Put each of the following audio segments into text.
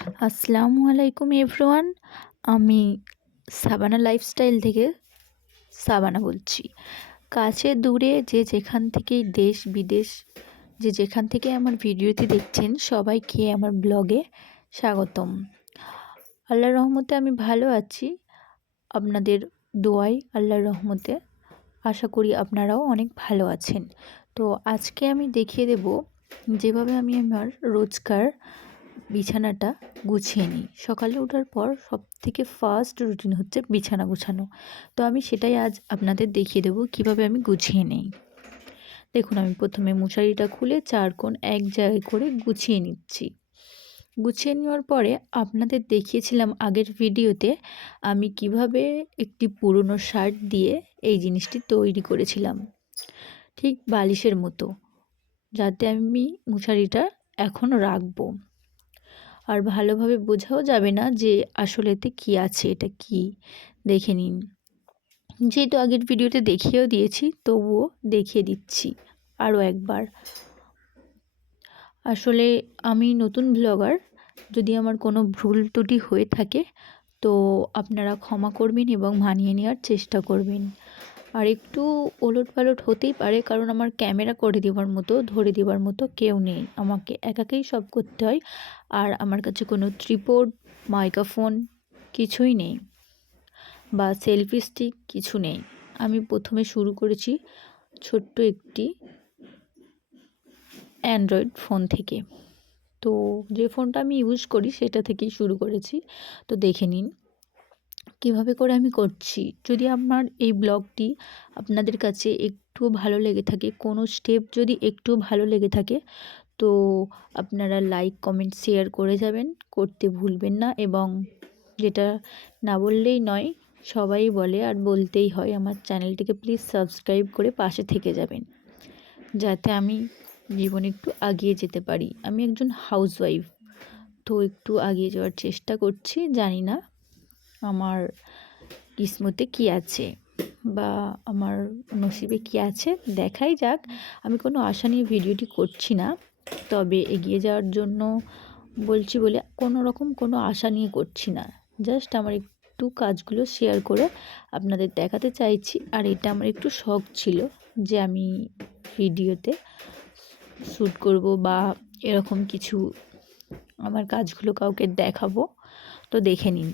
আসসালামু আলাইকুম এভরিওয়ান। আমি সাবানা লাইফস্টাইল থেকে সাবানা বলছি। কাছে দূরে যে যেখান থেকেই দেশ বিদেশ যে যেখান থেকে আমার ভিডিওটি দেখছেন সবাইকে আমার ব্লগে স্বাগতম। আল্লাহর রহমতে আমি ভালো আছি। আপনাদের দোয়ায় আল্লাহর রহমতে আশা করি আপনারাও অনেক ভালো আছেন। তো আজকে আমি দেখিয়ে দেব যেভাবে আমি আমার রোজকার বিছানাটা গুছিয়ে নিই। সকালে ওঠার পর সবথেকে ফার্স্ট রুটিন হচ্ছে বিছানা গুছানো। তো আমি সেটাই আজ আপনাদের দেখিয়ে দেবো কিভাবে আমি গুছিয়ে নেই। দেখুন, আমি প্রথমে মশারিটা খুলে 4 কোণ এক জায়গায় করে গুছিয়ে নিচ্ছি। গুছিয়ে নেওয়ার পরে আপনাদের দেখিয়েছিলাম আগের ভিডিওতে আমি কিভাবে একটি পুরনো শার্ট দিয়ে এই জিনিসটি তৈরি করেছিলাম, ঠিক বালিশের মতো, যাতে আমি মশারিটা এখনও রাখবো। আর ভালোভাবে বোঝাও যাবে না যে আসলে এতে কী আছে, এটা কি, দেখে নিন। যেহেতু আগের ভিডিওতে দেখিয়েও দিয়েছি তবুও দেখিয়ে দিচ্ছি আরও একবার। আসলে আমি নতুন ব্লগার, যদি আমার কোনো ভুল ত্রুটি হয়ে থাকে তো আপনারা ক্ষমা করবেন এবং মানিয়ে নেওয়ার চেষ্টা করবেন। আর একটু ওলটপালট হতেই পারে, কারণ আমার ক্যামেরা করে দেওয়ার মতো ধরে দেওয়ার মতো কেউ নেই, আমাকে একাকেই সব করতে হয়। আর আমার কাছে কোনো ট্রিপড, মাইক্রোফোন কিছুই নেই, বা সেলফি স্টিক কিছু নেই। আমি প্রথমে শুরু করেছি ছোট্ট একটি অ্যান্ড্রয়েড ফোন থেকে। তো যে ফোনটা আমি ইউজ করি সেটা থেকেই শুরু করেছি। তো দেখে নিন কিভাবে করে আমি করছি। যদি আমার এই ব্লগটি আপনাদের কাছে একটু ভালো লেগে থাকে, কোনো স্টেপ যদি একটু ভালো লেগে থাকে, তো আপনারা লাইক কমেন্ট শেয়ার করে যাবেন, করতে ভুলবেন না। এবং যেটা না বললেই নয়, সবাই বলে আর বলতেই হয়, আমার চ্যানেলটিকে প্লিজ সাবস্ক্রাইব করে পাশে থেকে যাবেন, যাতে আমি জীবনে একটু এগিয়ে যেতে পারি। আমি একজন হাউসওয়াইফ, তো একটু এগিয়ে যাওয়ার চেষ্টা করছি। জানি না আমার কিসমতে কি আছে বা আমার নসিবে কি আছে, দেখাই যাক। আমি কোনো আশা নিয়ে ভিডিওটি করছি না, তবে এগিয়ে যাওয়ার জন্য বলছি বলে কোনো রকম কোনো আশা নিয়ে করছি না। জাস্ট আমার একটু কাজগুলো শেয়ার করে আপনাদের দেখাতে চাইছি। আর এটা আমার একটু শখ ছিল যে আমি ভিডিওতে শ্যুট করব বা এরকম কিছু আমার কাজগুলো কাউকে দেখাবো। তো দেখে নিন।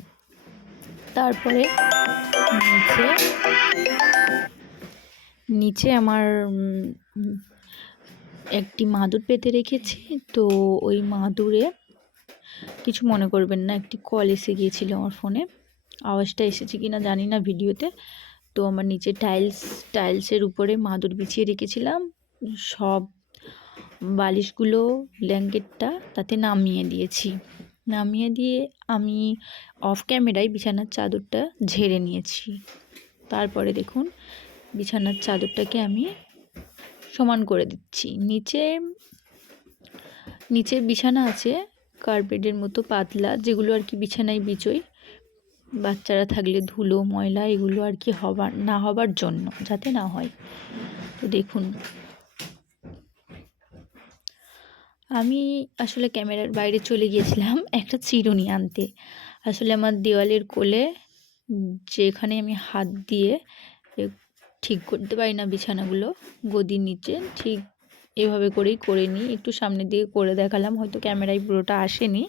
তারপরে নিচে নিচে আমার একটি মাদুর পেতে রেখেছি। তো ওই মাদুরে কিছু মনে করবেন না, একটি কল এসে গিয়েছিল আমার ফোনে, আওয়াজটা এসেছে কিনা জানি না ভিডিওতে। তো আমার নিচে টাইলসের উপরে মাদুর বিছিয়ে রেখেছিলাম, সব বালিশগুলো, ব্ল্যাঙ্কেটটা তাতে নামিয়ে দিয়েছি। নামিয়ে দিয়ে আমি অফ ক্যামেরায় বিছানার চাদরটা ঝেড়ে নিয়েছি। তারপরে দেখুন বিছানার চাদরটাকে আমি সমান করে দিচ্ছি। নিচে বিছানা আছে কার্পেটের মতো পাতলা, যেগুলো আর কি বিছানায় বিছোই, বাচ্চারা থাকলে ধুলো ময়লা এগুলো আর কি হবার জন্য, যাতে না হয়। তো দেখুন, আমি আসলে ক্যামেরার বাইরে চলে গিয়েছিলাম একটা চিরুনি আনতে। আসলে আমার দেওয়ালের কোলে, যেখানে আমি হাত দিয়ে ঠিক করতে পারি না বিছানাগুলো, গদির নিচে ঠিক এভাবে করেই করে নিই। একটু সামনের দিকে করে দেখালাম, হয়তো ক্যামেরায় পুরোটা আসেনি,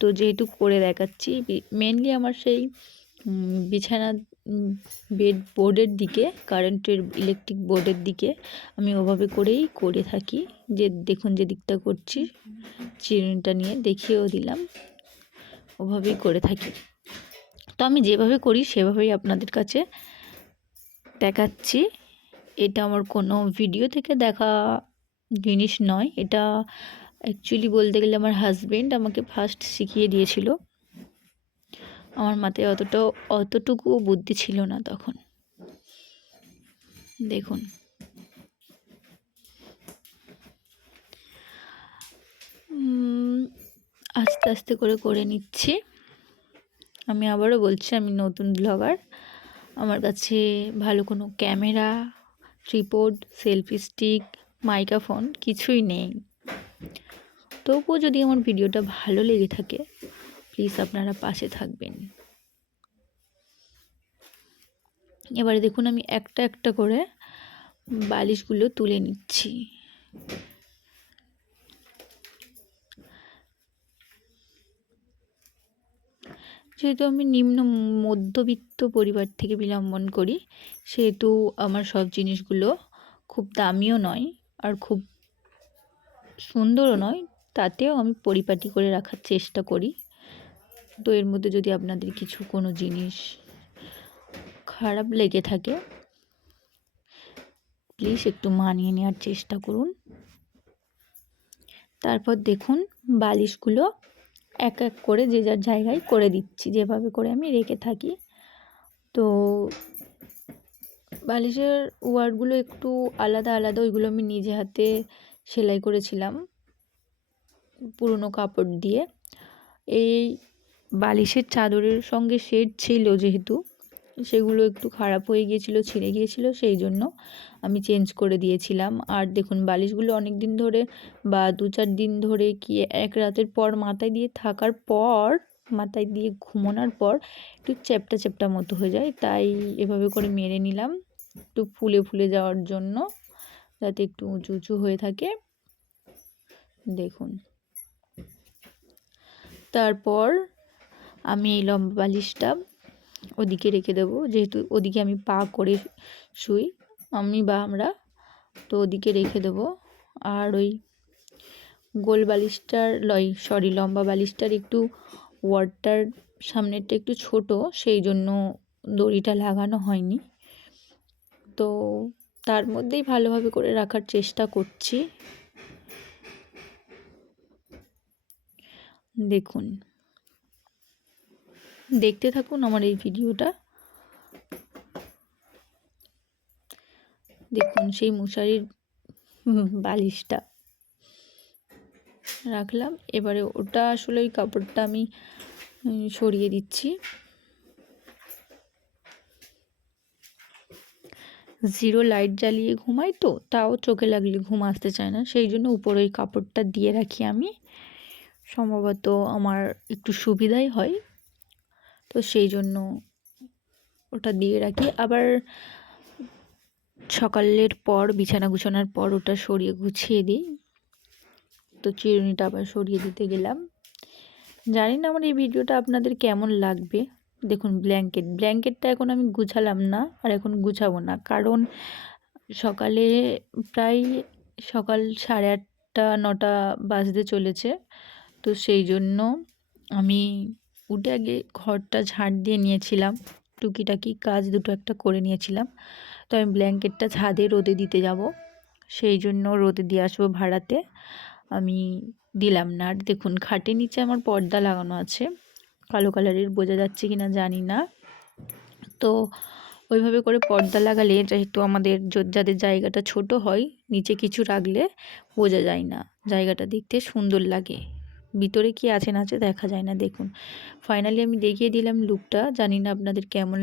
তো যেহেতু করে দেখাচ্ছি। মেনলি আমার সেই বিছানা বোর্ডের দিকে, কারেন্টের ইলেকট্রিক বোর্ডের দিকে আমি ওভাবে করেই করে থাকি। যে দেখুন যে দিকটা করছি চিরুনিটা নিয়ে দেখিয়েও দিলাম, ওভাবেই করে থাকি। তো আমি যেভাবে করি সেভাবেই আপনাদের কাছে দেখাচ্ছি। এটা আমার কোনো ভিডিও থেকে দেখা জিনিস নয়, এটা অ্যাকচুয়ালি বলতে গেলে আমার হাজবেন্ড আমাকে ফার্স্ট শিখিয়ে দিয়েছিল। আমার মাথায় অতটুকুও বুদ্ধি ছিল না তখন। দেখুন, আস্তে আস্তে করে নিচ্ছি। আমি আবারও বলছি, আমি নতুন ব্লগার, আমার কাছে ভালো কোনো camera, tripped, selfie stick, microphone কিছুই নেই। তবুও যদি আমার ভিডিওটা ভালো লেগে থাকে প্লিজ আপনারা পাশে থাকবেন। এবারে দেখুন আমি একটা একটা করে বালিশগুলো তুলে নিচ্ছি। যেহেতু আমি নিম্ন মধ্যবিত্ত পরিবার থেকে বিলম্বন করি, সেহেতু আমার সব জিনিসগুলো খুব দামিও নয় আর খুব সুন্দরও নয়, তাতেও আমি পরিপাটি করে রাখার চেষ্টা করি। তো এর মধ্যে যদি আপনাদের কিছু কোনো জিনিস খারাপ লেগে থাকে, প্লিজ একটু মানিয়ে নেওয়ার চেষ্টা করুন। তারপর দেখুন বালিশগুলো এক এক করে যে যার জায়গায় করে দিচ্ছি, যেভাবে করে আমি রেখে থাকি। তো বালিশের ওয়ারগুলো একটু আলাদা আলাদা, ওইগুলো আমি নিজে হাতে সেলাই করেছিলাম পুরনো কাপড় দিয়ে। এই বালিশের চাদরের সঙ্গে শেড ছিল যেহেতু, সেগুলো একটু খারাপ হয়ে গিয়েছিল, ছিঁড়ে গিয়েছিল, সেই জন্য আমি চেঞ্জ করে দিয়েছিলাম। আর দেখুন বালিশগুলো অনেক দিন ধরে বা 2-4 দিন ধরে কি এক রাতের পর মাথায় দিয়ে থাকার পর, মাথায় দিয়ে ঘুমানোর পর একটু চ্যাপ্টা চ্যাপ্টা মতো হয়ে যায়, তাই এভাবে করে মেরে নিলাম একটু ফুলে ফুলে যাওয়ার জন্য, যাতে একটু উঁচু উঁচু হয়ে থাকে। দেখুন তারপর আমি এই লম্বা বালিশটা ওদিকে রেখে দেবো, যেহেতু ওদিকে আমি পা করে শুই আমি বা আমরা, তো ওদিকে রেখে দেবো। আর ওই গোল বালিশটার লম্বা বালিশটার একটু ওয়ারটার সামনেরটা একটু ছোট, সেই জন্য দড়িটা লাগানো হয়নি। তো তার মধ্যেই ভালোভাবে করে রাখার চেষ্টা করছি। দেখুন, দেখতে থাকুন আমার এই ভিডিওটা। দেখুন সেই মশারির বালিশটা রাখলাম। এবারে ওটা আসলে ওই কাপড়টা আমি সরিয়ে দিচ্ছি। জিরো লাইট জ্বালিয়ে ঘুমাই, তো তাও চোখে লাগলে ঘুম আসতে চায় না, সেই জন্য উপরে ওই কাপড়টা দিয়ে রাখি আমি। সম্ভবত আমার একটু সুবিধাই হয়, তো সেই জন্য ওটা দিয়ে রাখি। আবার সকালের পর বিছানা গুছানোর পর ওটা সরিয়ে গুছিয়ে দিই। তো চিরুনিটা আবার সরিয়ে দিতে গেলাম। জানি না আমার এই ভিডিওটা আপনাদের কেমন লাগবে। দেখুন ব্ল্যাঙ্কেটটা এখন আমি গুছালাম না, আর এখন গুছাবো না, কারণ সকালে প্রায় সকাল 8:30 9টা বাজতে চলেছে। তো সেই জন্য আমি উঠে আগে ঘরটা ঝাড় দিয়ে নিয়েছিলাম, টুকিটাকি কাজ দুটো একটা করে নিয়েছিলাম। তো আমি ব্ল্যাঙ্কেটটা ছাদে রোদে দিতে যাব, সেই জন্য রোদে দিয়ে আসবো ভাড়াতে, আমি দিলাম না। আর দেখুন খাটের নিচে আমার পর্দা লাগানো আছে, কালো কালারের, বোঝা যাচ্ছে কি না জানি না। তো ওইভাবে করে পর্দা লাগালে, যেহেতু আমাদের যাদের জায়গাটা ছোট হয়, নিচে কিছু রাখলে বোঝা যায় না, জায়গাটা দেখতে সুন্দর লাগে, ভিতরে কি আছে না আছে দেখা যায় না। দেখুন ফাইনালি আমি দেখিয়ে দিলাম লুকটা, জানি না আপনাদের কেমন